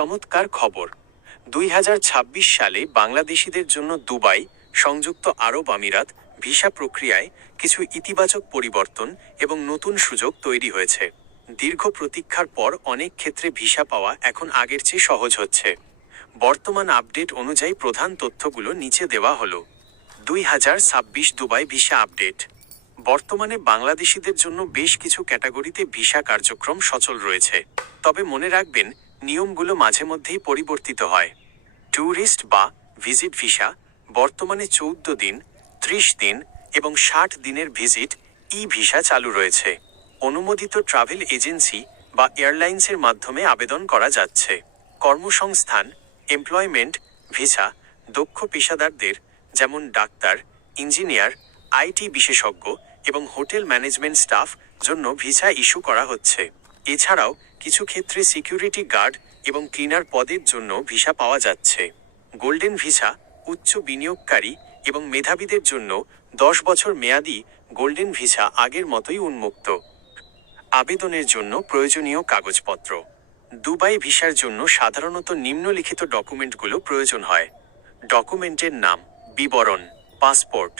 চমৎকার খবর! 2026 সালে বাংলাদেশিদের জন্য দুবাই, সংযুক্ত আরব আমিরাত ভিসা প্রক্রিয়ায় কিছু ইতিবাচক পরিবর্তন এবং নতুন সুযোগ তৈরি হয়েছে। দীর্ঘ প্রতীক্ষার পর অনেক ক্ষেত্রে ভিসা পাওয়া এখন আগের চেয়ে সহজ হচ্ছে। বর্তমান আপডেট অনুযায়ী প্রধান তথ্যগুলো নিচে দেওয়া হলো। 2026 দুবাই ভিসা আপডেট। বর্তমানে বাংলাদেশিদের জন্য বেশ কিছু ক্যাটাগরিতে ভিসা কার্যক্রম সচল রয়েছে, তবে মনে রাখবেন নিয়মগুলো মাঝে মধ্যেই পরিবর্তিত হয়। ট্যুরিস্ট বা ভিজিট ভিসা বর্তমানে 14 দিন, 30 দিন এবং 60 দিনের ভিজিট ই ভিসা চালু রয়েছে। অনুমোদিত ট্রাভেল এজেন্সি বা এয়ারলাইন্সের মাধ্যমে আবেদন করা যাচ্ছে। কর্মসংস্থান এমপ্লয়মেন্ট ভিসা দক্ষ পেশাদারদের যেমন ডাক্তার, ইঞ্জিনিয়ার, আইটি বিশেষজ্ঞ এবং হোটেল ম্যানেজমেন্ট স্টাফ জন্য ভিসা ইস্যু করা হচ্ছে। এছাড়াও কিছু ক্ষেত্রে সিকিউরিটি গার্ড এবং ক্লিনার পদের জন্য ভিসা পাওয়া যাচ্ছে। গোল্ডেন ভিসা উচ্চ বিনিয়োগকারী এবং মেধাবীদের জন্য 10 বছর মেয়াদী গোল্ডেন ভিসা আগের মতোই উন্মুক্ত। আবেদনের জন্য প্রয়োজনীয় কাগজপত্র। দুবাই ভিসার জন্য সাধারণত নিম্নলিখিত ডকুমেন্টগুলো প্রয়োজন হয়। ডকুমেন্টের নাম, বিবরণ, পাসপোর্ট,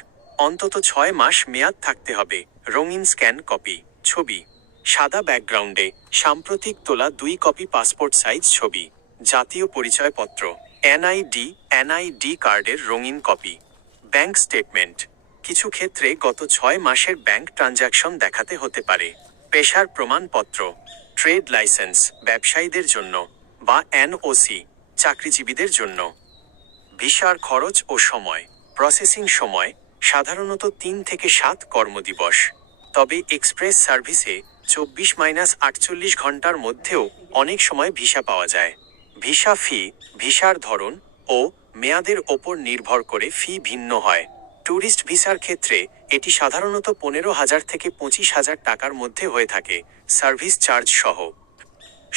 অন্তত 6 মাস মেয়াদ থাকতে হবে, রঙিন স্ক্যান কপি, ছবি, সাদা ব্যাকগ্রাউন্ডে সাম্প্রতিক তোলা 2 কপি পাসপোর্ট সাইজ ছবি, জাতীয় পরিচয়পত্র, এনআইডি কার্ডের রঙিন কপি, ব্যাংক স্টেটমেন্ট। কিছু ক্ষেত্রে গত 6 মাসের ব্যাংক ট্রানজ্যাকশন দেখাতে হতে পারে। পেশার প্রমাণপত্র, ট্রেড লাইসেন্স ব্যবসায়ীদের জন্য বা এনওসি চাকরিজীবীদের জন্য। ভিসার খরচ ও সময়। প্রসেসিং সময় সাধারণত 3 থেকে 7 কর্মদিবস, তবে এক্সপ্রেস সার্ভিসে 24-48 ঘন্টার মধ্যেও অনেক সময় ভিসা পাওয়া যায়। ভিসা ফি ভিসার ধরন ও মেয়াদের ওপর নির্ভর করে ফি ভিন্ন হয়। ট্যুরিস্ট ভিসার ক্ষেত্রে এটি সাধারণত 15,000 থেকে 25,000 টাকার মধ্যে হয়ে থাকে, সার্ভিস চার্জ সহ।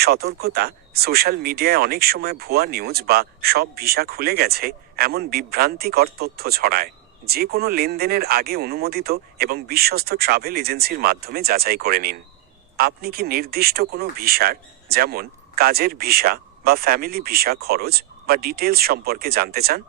সতর্কতা, সোশ্যাল মিডিয়ায় অনেক সময় ভুয়া নিউজ বা সব ভিসা খুলে গেছে এমন বিভ্রান্তিকর তথ্য ছড়ায়। যে কোনো লেনদেনের আগে অনুমোদিত এবং বিশ্বস্ত ট্রাভেল এজেন্সির মাধ্যমে যাচাই করে নিন। আপনি কি নির্দিষ্ট কোনো ভিসার, যেমন কাজের ভিসা বা ফ্যামিলি ভিসা খরচ বা ডিটেলস সম্পর্কে জানতে চান?